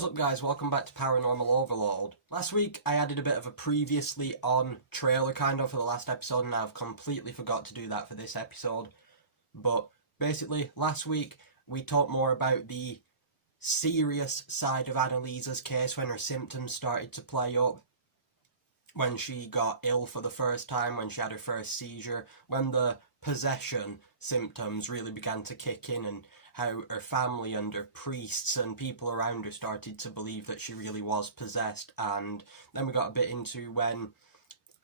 What's up guys, welcome back to Paranormal Overload. Last week I added a bit of a previously on trailer kind of for the last episode, and I've completely forgot to do that for this episode. But basically last week we talked more about the serious side of Anneliese's case when her symptoms started to play up. When she got ill for the first time, when she had her first seizure, when the possession symptoms really began to kick in, and how her family and her priests and people around her started to believe that she really was possessed. And then we got a bit into when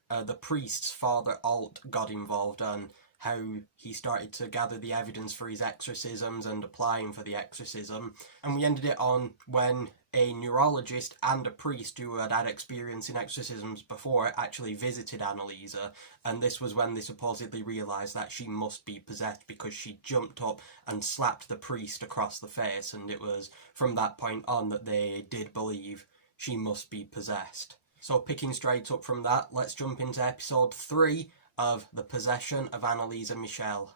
the priest's Father Alt got involved and how he started to gather the evidence for his exorcisms and applying for the exorcism. And we ended it on when a neurologist and a priest who had had experience in exorcisms before actually visited Anneliese, and this was when they supposedly realised that she must be possessed because she jumped up and slapped the priest across the face, and it was from that point on that they did believe she must be possessed. So picking straight up from that, let's jump into episode 3 of The Possession of Anneliese Michel.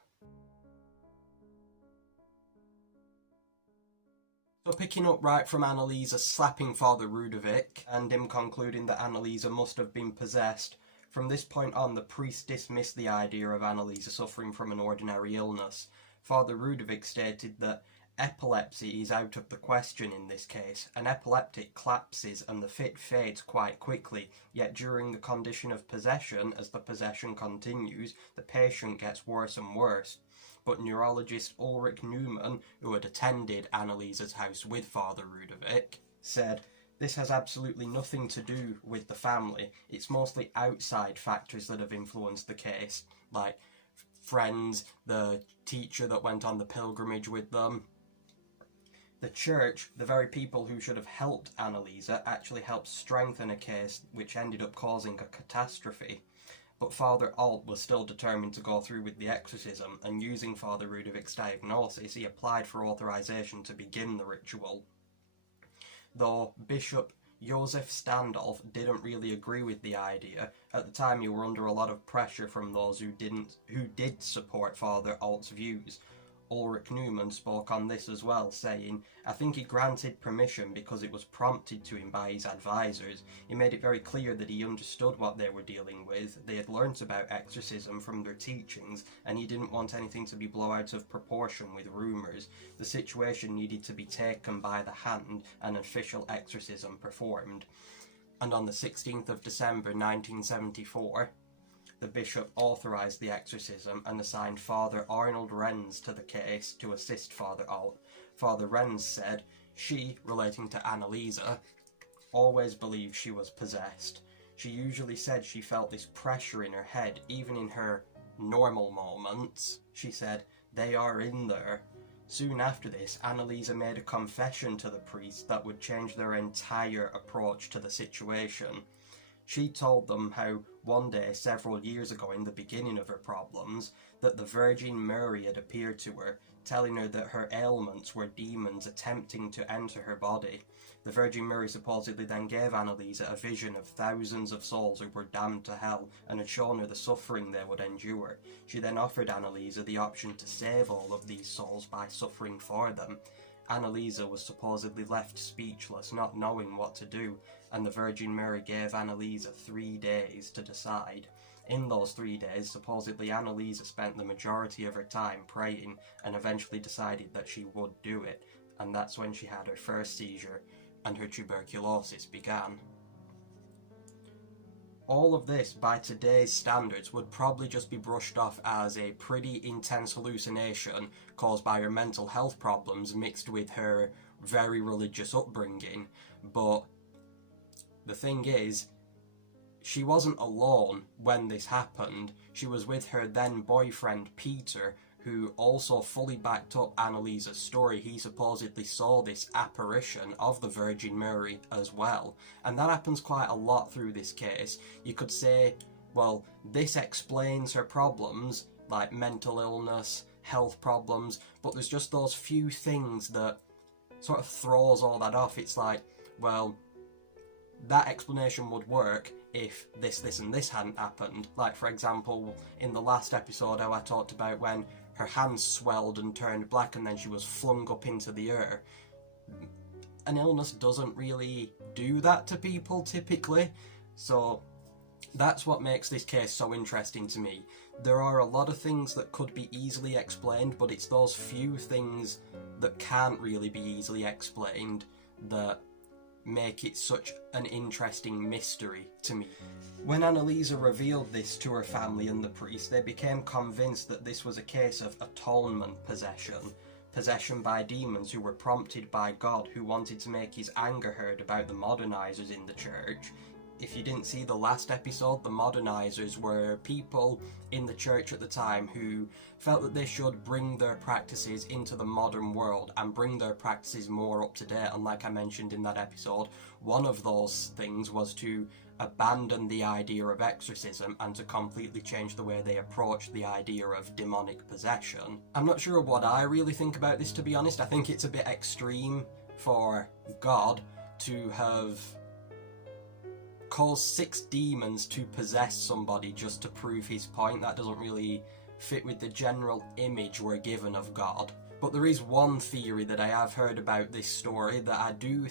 So picking up right from Anneliese slapping Father Rudovic and him concluding that Anneliese must have been possessed, from this point on the priest dismissed the idea of Anneliese suffering from an ordinary illness. Father Rudovic stated that epilepsy is out of the question in this case. An epileptic collapses and the fit fades quite quickly, yet during the condition of possession, as the possession continues, the patient gets worse and worse. But neurologist Ulrich Neumann, who had attended Anneliese's house with Father Rudovic, said, "This has absolutely nothing to do with the family. It's mostly outside factors that have influenced the case, like friends, the teacher that went on the pilgrimage with them. The church, the very people who should have helped Anneliese, actually helped strengthen a case which ended up causing a catastrophe." But Father Alt was still determined to go through with the exorcism, and using Father Rudovic's diagnosis, he applied for authorization to begin the ritual. Though Bishop Josef Standolf didn't really agree with the idea, at the time you were under a lot of pressure from those who did support Father Alt's views. Ulrich Neumann spoke on this as well, saying, "I think he granted permission because it was prompted to him by his advisors. He made it very clear that he understood what they were dealing with. They had learnt about exorcism from their teachings, and he didn't want anything to be blown out of proportion with rumours. The situation needed to be taken by the hand, and an official exorcism performed." And on the 16th of December 1974, the bishop authorised the exorcism and assigned Father Arnold Renz to the case to assist Father Alt. Father Renz said she, relating to Anneliese, always believed she was possessed. She usually said she felt this pressure in her head, even in her normal moments. She said, "They are in there." Soon after this, Anneliese made a confession to the priest that would change their entire approach to the situation. She told them how one day several years ago in the beginning of her problems that the Virgin Mary had appeared to her, telling her that her ailments were demons attempting to enter her body. The Virgin Mary supposedly then gave Anneliese a vision of thousands of souls who were damned to hell and had shown her the suffering they would endure. She then offered Anneliese the option to save all of these souls by suffering for them. Anneliese was supposedly left speechless, not knowing what to do, and the Virgin Mary gave Anneliese 3 days to decide. In those 3 days, supposedly Anneliese spent the majority of her time praying and eventually decided that she would do it, and that's when she had her first seizure and her tuberculosis began. All of this, by today's standards, would probably just be brushed off as a pretty intense hallucination caused by her mental health problems mixed with her very religious upbringing. But the thing is, she wasn't alone when this happened. She was with her then boyfriend Peter, who also fully backed up Anneliese's story. He supposedly saw this apparition of the Virgin Mary as well. And that happens quite a lot through this case. You could say, well, this explains her problems, like mental illness, health problems, but there's just those few things that sort of throws all that off. It's like, well, that explanation would work if this and this hadn't happened. Like, for example, in the last episode how I talked about when her hands swelled and turned black and then she was flung up into the air. an illness doesn't really do that to people typically. So that's what makes this case so interesting to me. There are a lot of things that could be easily explained, but it's those few things that can't really be easily explained that make it such an interesting mystery to me. When Anneliese revealed this to her family and the priest, they became convinced that this was a case of atonement possession by demons who were prompted by God, who wanted to make his anger heard about the modernizers in the church. If you didn't see the last episode, the modernizers were people in the church at the time who felt that they should bring their practices into the modern world and bring their practices more up to date. And like I mentioned in that episode, one of those things was to abandon the idea of exorcism and to completely change the way they approach the idea of demonic possession. I'm not sure what I really think about this, to be honest. I think it's a bit extreme for God to have caused 6 demons to possess somebody just to prove his point. That doesn't really fit with the general image we're given of God. But there is one theory that I have heard about this story that I do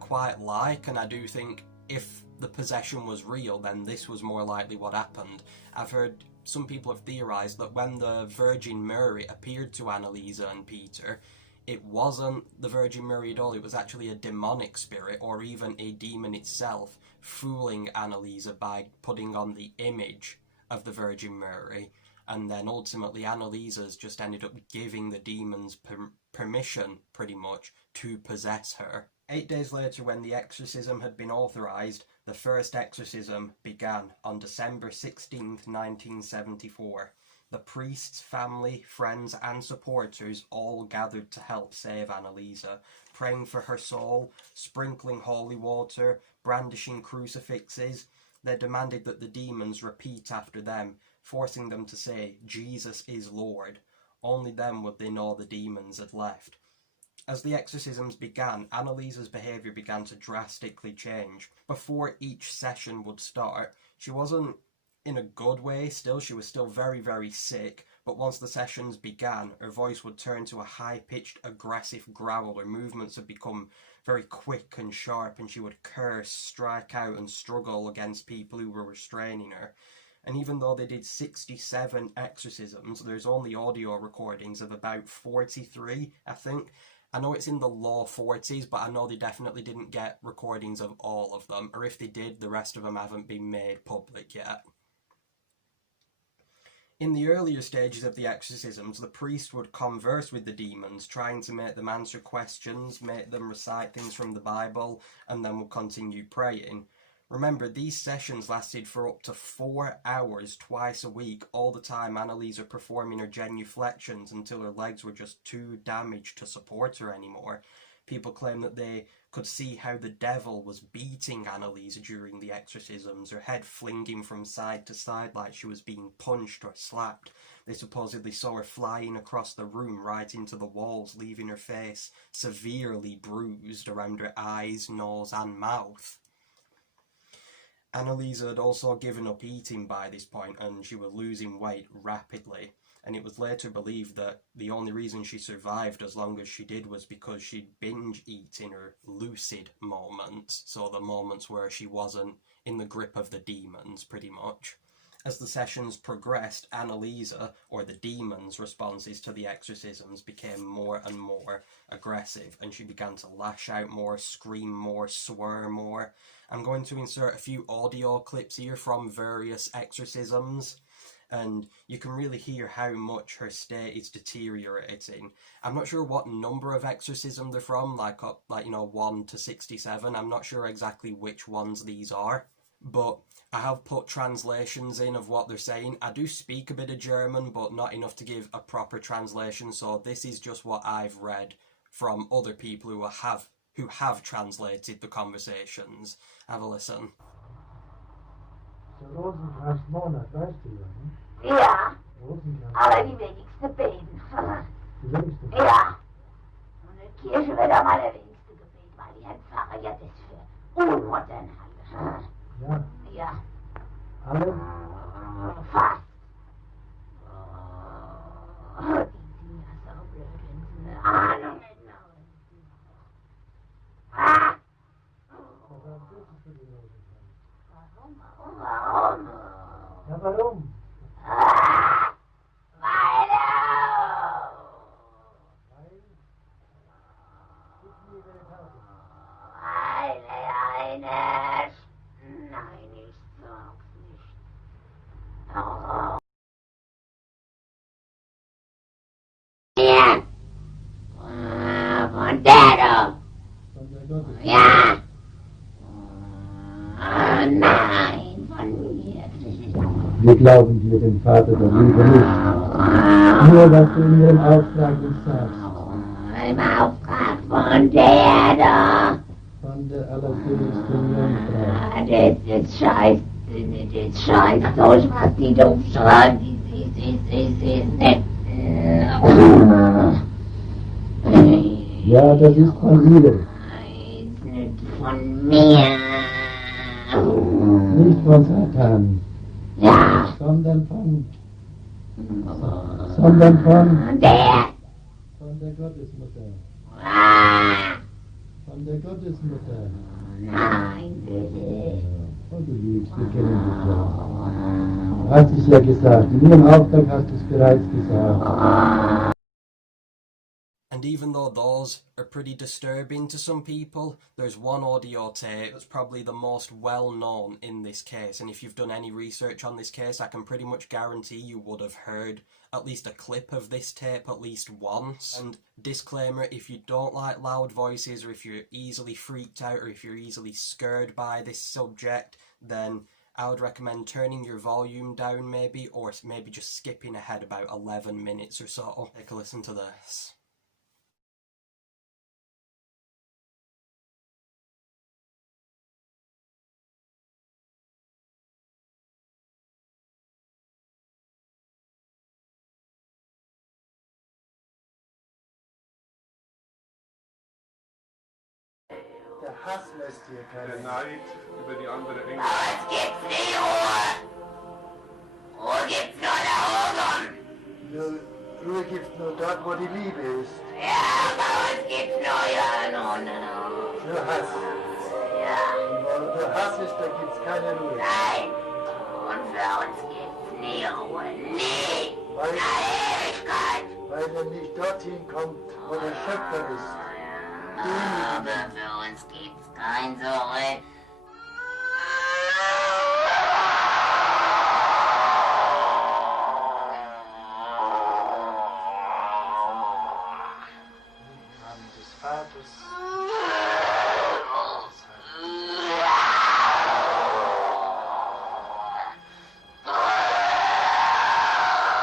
quite like, and I do think if the possession was real, then this was more likely what happened. I've heard some people have theorised that when the Virgin Mary appeared to Anneliese and Peter, it wasn't the Virgin Mary at all, it was actually a demonic spirit, or even a demon itself, fooling Anneliese by putting on the image of the Virgin Mary, and then ultimately Anneliese's just ended up giving the demons permission, pretty much, to possess her. 8 days later, when the exorcism had been authorised, the first exorcism began on December 16th, 1974. The priest's family, friends and supporters all gathered to help save Anneliese, praying for her soul, sprinkling holy water, brandishing crucifixes. They demanded that the demons repeat after them, forcing them to say, "Jesus is Lord." Only then would they know the demons had left. As the exorcisms began, Anneliese's behaviour began to drastically change. Before each session would start, she wasn't in a good way still, she was still very, very sick, but once the sessions began, her voice would turn to a high-pitched, aggressive growl. Her movements had become very quick and sharp, and she would curse, strike out and struggle against people who were restraining her. And even though they did 67 exorcisms, there's only audio recordings of about 43, I think. I know it's in the low 40s, but I know they definitely didn't get recordings of all of them, or if they did, the rest of them haven't been made public yet. In the earlier stages of the exorcisms, the priest would converse with the demons, trying to make them answer questions, make them recite things from the Bible, and then would continue praying. Remember, these sessions lasted for up to 4 hours twice a week, all the time Anneliese performing her genuflections until her legs were just too damaged to support her anymore. People claim that they could see how the devil was beating Anneliese during the exorcisms, her head flinging from side to side like she was being punched or slapped. They supposedly saw her flying across the room right into the walls, leaving her face severely bruised around her eyes, nose and mouth. Anneliese had also given up eating by this point, and she was losing weight rapidly, and it was later believed that the only reason she survived as long as she did was because she'd binge eat in her lucid moments, so the moments where she wasn't in the grip of the demons, pretty much. As the sessions progressed, Anneliese, or the demons' responses to the exorcisms became more and more aggressive, and she began to lash out more, scream more, swear more. I'm going to insert a few audio clips here from various exorcisms, and you can really hear how much her state is deteriorating. I'm not sure what number of exorcism they're from, like 1 to 67. I'm not sure exactly which ones these are, but I have put translations in of what they're saying. I do speak a bit of German, but not enough to give a proper translation, so this is just what I've read from other people who have translated the conversations. Have a listen. Rosenkrantz-Monat, weißt du ja, ne? Ja, Rosenkranz. aber die wenigste beten. Die wenigste. Ja. Und in der Kirche wird auch mal der wenigste gebeten, weil die Herrn Pfarrer ja das für unmodern halten. Ja. Ja. Alle? Fast. Die sind ja so blöd, wenn sie eine Ahnung hätten. Und der da. Von der Gottes. Ja. Nein, von mir. Wir glauben dir, den Vater der Liebe nicht. Nur was du in ihrem Auftrag uns sagst. Im Auftrag von der da. Von der allerseligsten Jungfrau. Das ist scheiße. Das ist scheiße, was die da schreibt. Das ist nicht. Ja, das ist von ihr. Ist nicht von mir. Nicht von Satan, Ja. sondern von Der. von der Gottesmutter. Ah. Von der Gottesmutter. Nein, bitte. Oh, du liebst, wir kennen dich ja. Du hast es ja gesagt, in ihrem Auftrag hast du es bereits gesagt. And even though those are pretty disturbing to some people, there's one audio tape that's probably the most well-known in this case, and if you've done any research on this case, I can pretty much guarantee you would have heard at least a clip of this tape at least once. And disclaimer, if you don't like loud voices, or if you're easily freaked out, or if you're easily scared by this subject, then I would recommend turning your volume down maybe, or maybe just skipping ahead about 11 minutes or so. Take a listen to this. Der Hass lässt dir Der keine Neid über die andere Engel. Es gibt nie Ruhe. Ruhe gibt's nur da oben. Ruhe gibt's nur dort, wo die Liebe ist. Ja, bei uns gibt's nur ja, Nur Hass. Ja, Und wo nur Hass ist, da gibt's keine Ruhe. nein. Und für uns gibt's nie Ruhe. Nie. Weil, Ewigkeit. weil er nicht dorthin kommt, wo der Schöpfer ist. Aber für uns gibt's kein Zurück. Im Namen des Vaters.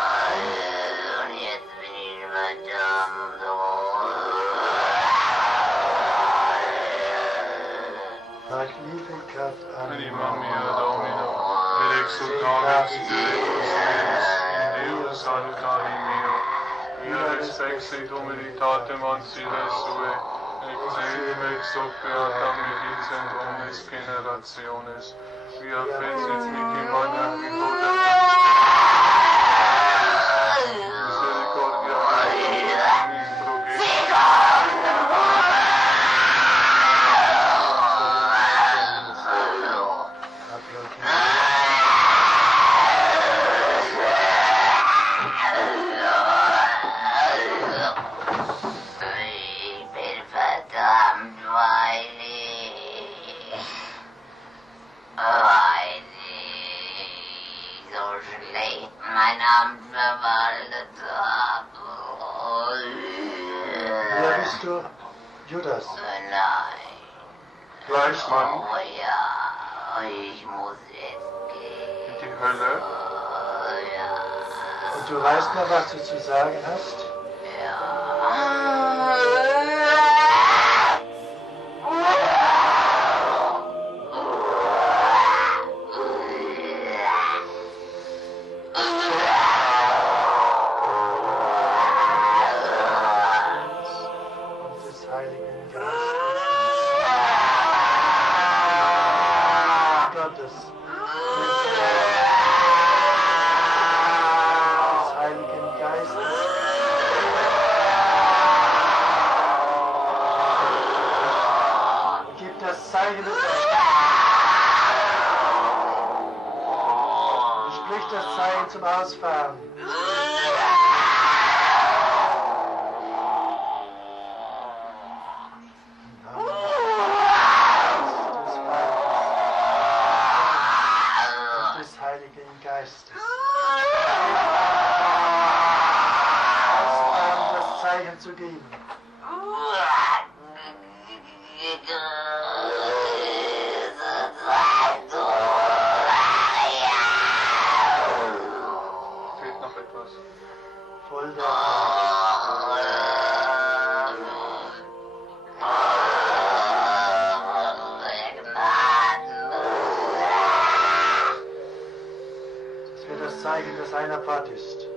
Und jetzt bin ich verdammt. Nach Liebe, Kraft, Anima Anima. mea Domino, et exultavis Deus meus, in Deus salutari meo, via res exit humilitatem ancile sue, ex eum ex hoc creatam medicent omnes generationes, via fecit mihi magnifico misericordia in proge. Ich bin verdammt, weil ich so schlecht mein Amt verwaltet habe. Wer bist du? Judas. Nein. Fleischmann Oh ja, ich muss jetzt gehen. in die Hölle. Oh ja. Und du weißt noch, was du zu sagen hast? Und des Heiligen Geistes. Gottes. Des Heiligen Geistes. Gib das Zeichen des Sprich das Zeichen zum Ausfahren. Des Vaters, des Heiligen Geistes. Ausfahren, das Zeichen zu geben. Fehlt noch etwas. Folter. Das wird das Zeichen, dass einer fort ist.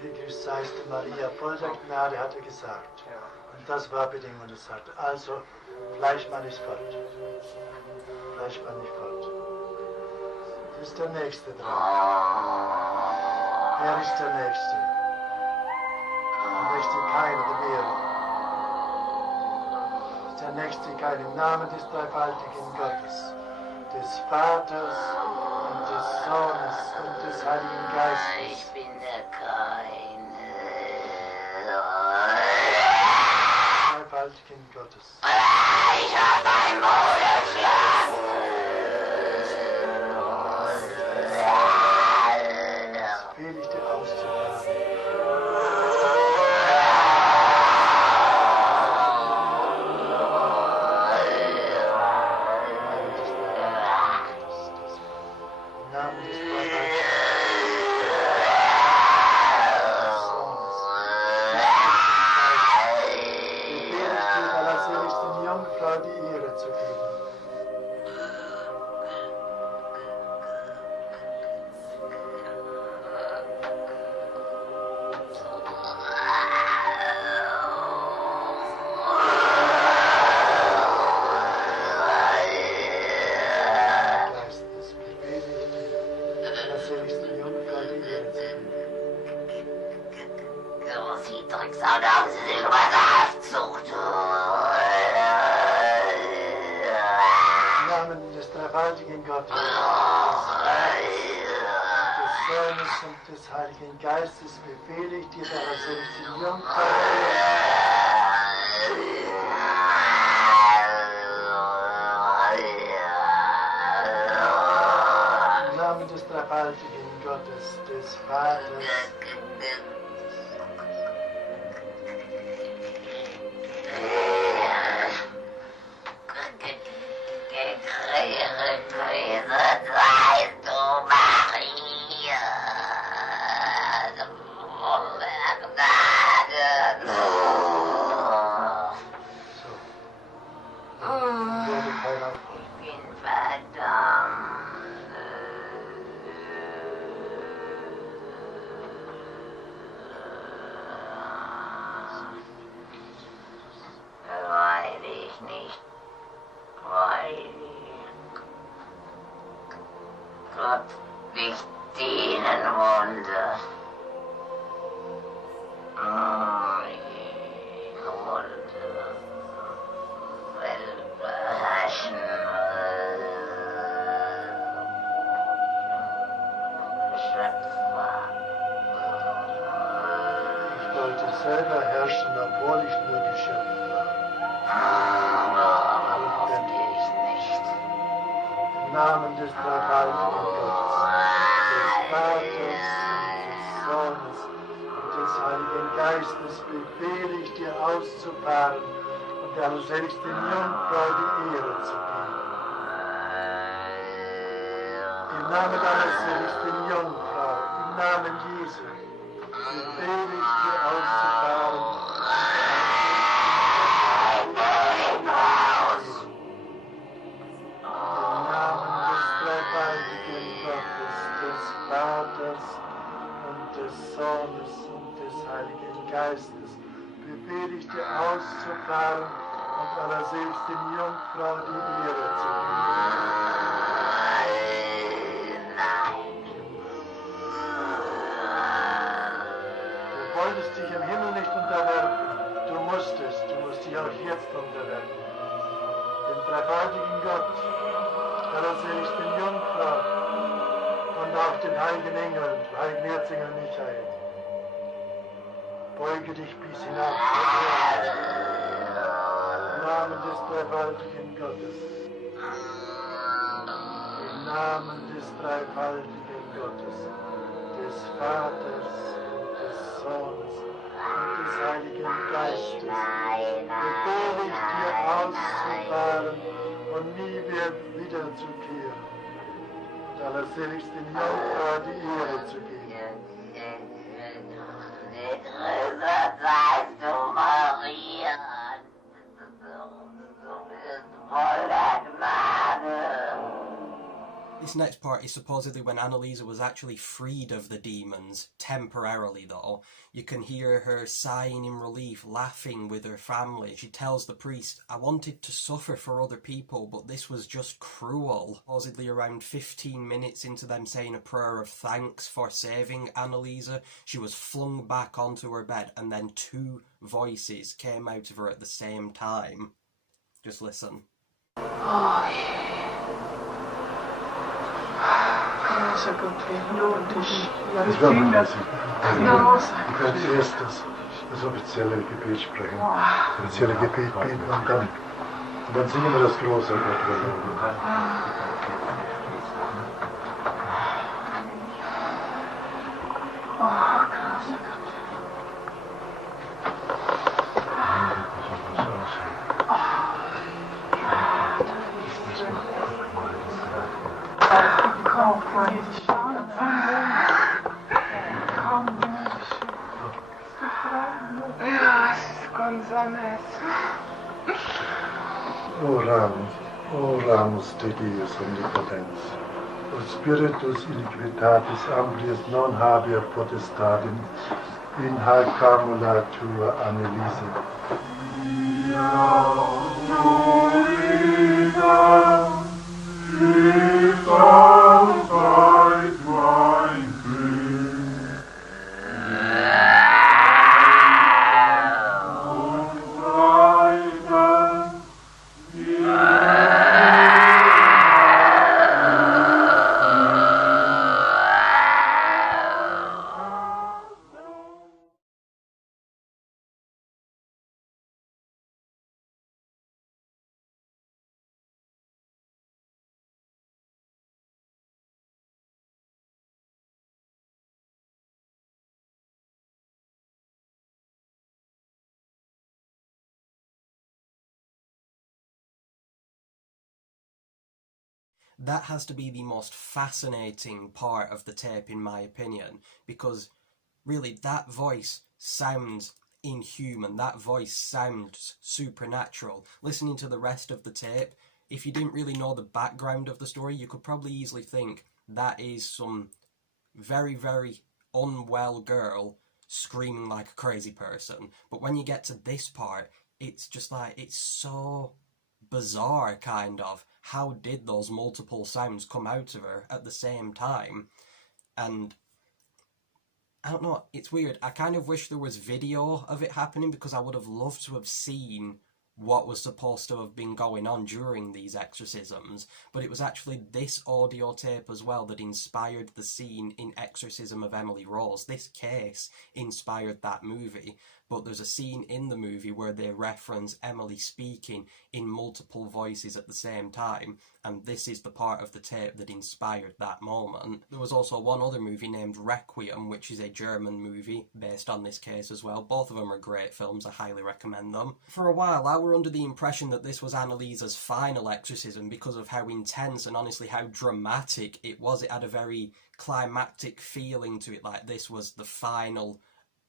Gegrüßt seist du, Maria, voll der Gnade, hat er gesagt. Und das war Bedingung, das sagte. Also, Fleischmann ist fort. Fleischmann ist fort. Das ist der Nächste dran. Wer ist der Nächste? Der Nächste keiner, der Wäre. Ist der Nächste keiner. Im Namen des dreifaltigen Gottes, des Vaters und des Sohnes und des Heiligen Geistes. Ich bin der Keine. Dreifaltigen Gottes. Ich hab dein Bruder schlagen. Das will ich dir auszutragen. Im Namen des allerseligsten Jungfrau die Ehre zu geben. Geistes befehle ich dir, allerseligsten Jungfrau die Ehre zu geben. Sie Drecksau, da haben sie sich über Haftzucht. Im Namen des dreifaltigen Gottes, des Sohnes und des Heiligen Geistes befehle ich dir, der allerseligsten Jungfrau die Ehre. Im Namen des dreifaltigen Gottes, des Vaters, werde keiner Ich bin verdammt. Weil ich nicht, weil ich Gott nicht dienen wollte. Ich wollte beherrschen. Schöpfer. Ich wollte selber herrschen, obwohl ich nur geschöpft war. Durfte ich nicht. Im Namen des dreifaltigen Gottes, des Vaters und des Sohnes und des Heiligen Geistes befehle ich dir auszufahren und der allerseligsten Jungfrau die Ehre zu geben. Im Namen der allerseligsten Jungfrau, im Namen Jesu, befehle ich dir auszufahren. Im Namen des dreifaltigen Gottes, des Vaters und des Sohnes und des Heiligen Geistes, befehle ich dir auszufahren und allerseligsten Jungfrau die Ehre zu geben. Du wolltest dich im Himmel nicht unterwerfen. Du musst dich auch jetzt unterwerfen. Dem dreifaltigen Gott, der allerseligsten Jungfrau und auch den heiligen Engeln, heiligen Erzengel Michael. Beuge dich bis hinab zur Erde. Im Namen des dreifaltigen Gottes. Im Namen des dreifaltigen Gottes, des Vaters und des Sohnes und des Heiligen Geistes, befehle ich dir auszufahren und nie wiederzukehren. Und allerseligsten Jungfrau die Ehre zu geben. Seist du, Maria, du bist voller Gnade. This next part is supposedly when Anneliese was actually freed of the demons, temporarily though. You can hear her sighing in relief, laughing with her family. She tells the priest, I wanted to suffer for other people, but this was just cruel. Supposedly around 15 minutes into them saying a prayer of thanks for saving Anneliese, she was flung back onto her bed and then two voices came out of her at the same time. Just listen. Großer Gott, wir loben dich. Das war wunderlich. Du kannst erst das offizielle Gebet sprechen. Das offizielle Gebet beten und dann singen wir das große Gott, wir loben. Großer Gott. Oramus de Deus omnipotens, Spiritus iniquitatis amplius non habea potestatem in hac carmula tua Anneliese. That has to be the most fascinating part of the tape, in my opinion, because really that voice sounds inhuman, that voice sounds supernatural. Listening to the rest of the tape, if you didn't really know the background of the story, you could probably easily think that is some very, very unwell girl screaming like a crazy person. But when you get to this part, it's just like, it's so bizarre, kind of. How did those multiple sounds come out of her at the same time? And I don't know, it's weird. I kind of wish there was video of it happening, because I would have loved to have seen what was supposed to have been going on during these exorcisms, but it was actually this audio tape as well that inspired the scene in Exorcism of Emily Rose. This case inspired that movie, but there's a scene in the movie where they reference Emily speaking in multiple voices at the same time, and this is the part of the tape that inspired that moment. There was also one other movie named Requiem, which is a German movie based on this case as well. Both of them are great films, I highly recommend them. For a while I were under the impression that this was Anneliese's final exorcism because of how intense and honestly how dramatic it was. It had a very climactic feeling to it, like this was the final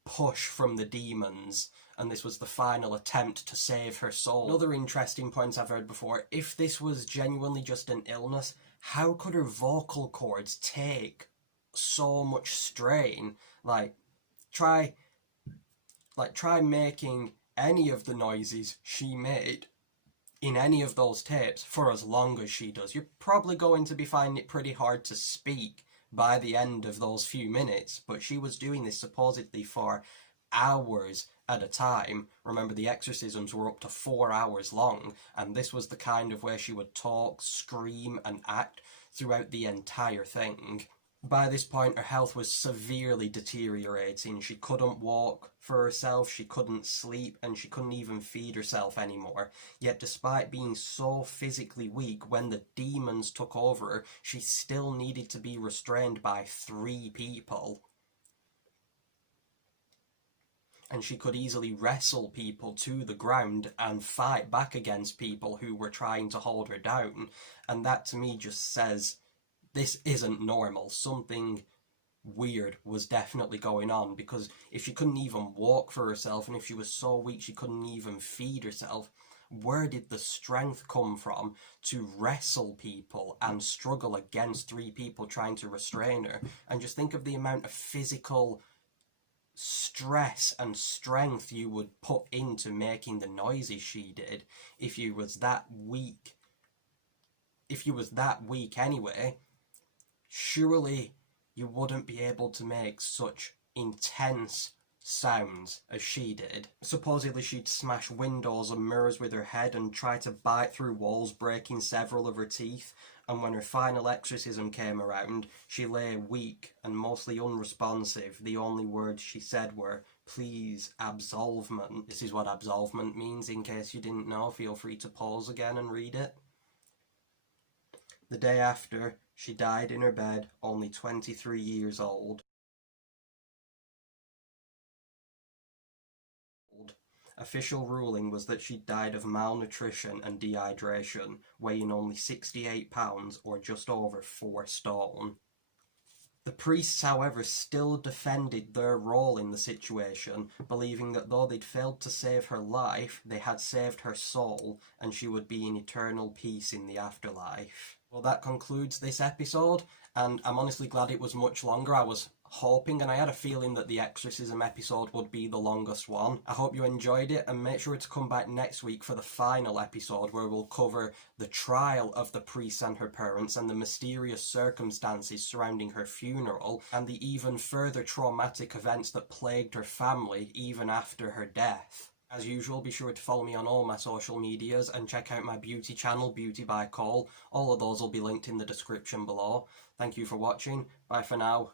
push from the demons, and this was the final attempt to save her soul. Another interesting point I've heard before, if this was genuinely just an illness, how could her vocal cords take so much strain? Try making any of the noises she made in any of those tapes for as long as she does. You're probably going to be finding it pretty hard to speak by the end of those few minutes, but she was doing this supposedly for hours at a time. Remember, the exorcisms were up to 4 hours long, and this was the kind of way she would talk, scream, and act throughout the entire thing. By this point, her health was severely deteriorating. She couldn't walk for herself, she couldn't sleep, and she couldn't even feed herself anymore. Yet despite being so physically weak, when the demons took over her, she still needed to be restrained by 3 people. and she could easily wrestle people to the ground and fight back against people who were trying to hold her down. And that to me just says this isn't normal. Something weird was definitely going on, because if she couldn't even walk for herself and if she was so weak she couldn't even feed herself, where did the strength come from to wrestle people and struggle against 3 people trying to restrain her? And just think of the amount of physical stress and strength you would put into making the noises she did if you was that weak. If you was that weak anyway, surely you wouldn't be able to make such intense sounds as she did. Supposedly she'd smash windows and mirrors with her head and try to bite through walls, breaking several of her teeth. And when her final exorcism came around, she lay weak and mostly unresponsive. The only words she said were, "Please, absolvement." This is what absolvement means, in case you didn't know. Feel free to pause again and read it. The day after, she died in her bed, only 23 years old. Official ruling was that she died of malnutrition and dehydration, weighing only 68 pounds or just over 4 stone. The priests, however, still defended their role in the situation, believing that though they'd failed to save her life, they had saved her soul, and she would be in eternal peace in the afterlife. Well, that concludes this episode, and I'm honestly glad it was much longer. I was hoping, and I had a feeling that the exorcism episode would be the longest one. I hope you enjoyed it, and make sure to come back next week for the final episode, where we'll cover the trial of the priest and her parents and the mysterious circumstances surrounding her funeral and the even further traumatic events that plagued her family even after her death. As usual, be sure to follow me on all my social medias and check out my beauty channel, Beauty by Cole. All of those will be linked in the description below. Thank you for watching. Bye for now.